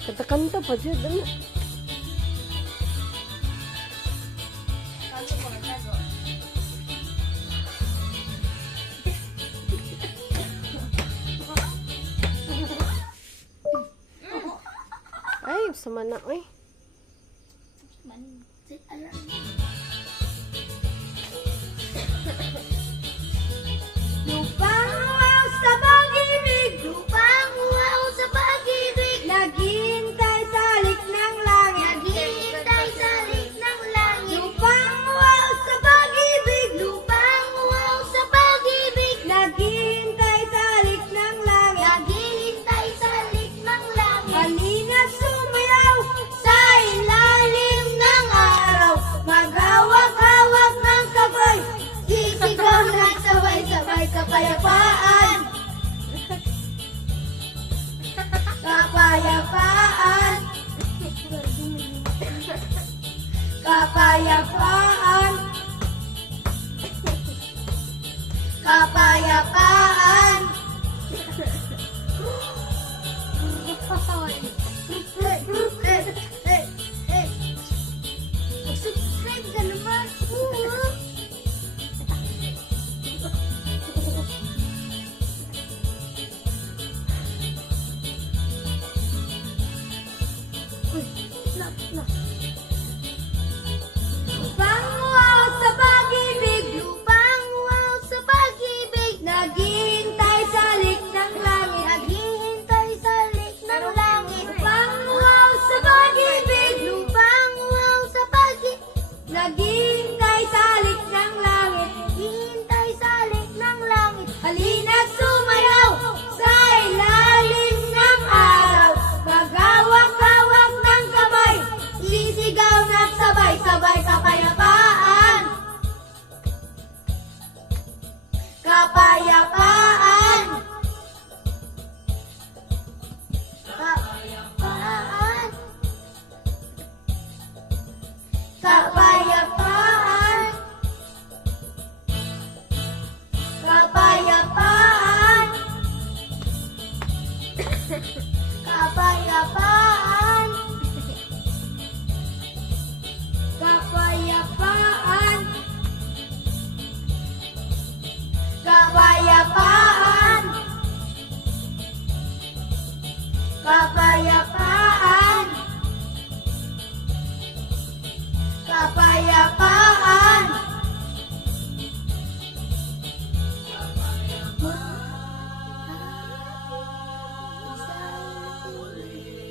Kanta-kanta pa dyan. Ano? Ay, sama na. Ay. Lupang wow sa pag-ibig, lupang wow sa pag-ibig, naghihintay sa lik ng langit, naghihintay sa lik ng langit. Lupang wow sa pag-ibig, lupang wow sa pag-ibig, naghihintay sa lik ng langit, naghihintay sa lik ng langit. Halina sumayaw sa ilalim ng araw, maghawak-hawak ng sabay, sisigaw na sabay-sabay kapayapaan. Kapayapaan. Kapayapaan. Kapayapaan. Subscribe ka naman. Lupang wow sa pag-ibig, lupang wow sa pag-ibig, naghihintay sa lik ng langit, naghihintay sa lik ng langit. Lupang wow sa pag-ibig, lupang wow sa pag-ibig, naghihintay sa lik ng langit, naghihintay sa lik ng langit. Halina sumayaw sa ilalim ng araw, maghawak-hawak ng kamay, sisigaw na sabay-sabay kapayapaan. Kapayapaan. Kapayapaan. Kapayapaan. Kapayapaan. Kapayapaan. Kapayapaan. Kapayapaan. Kapayapaan.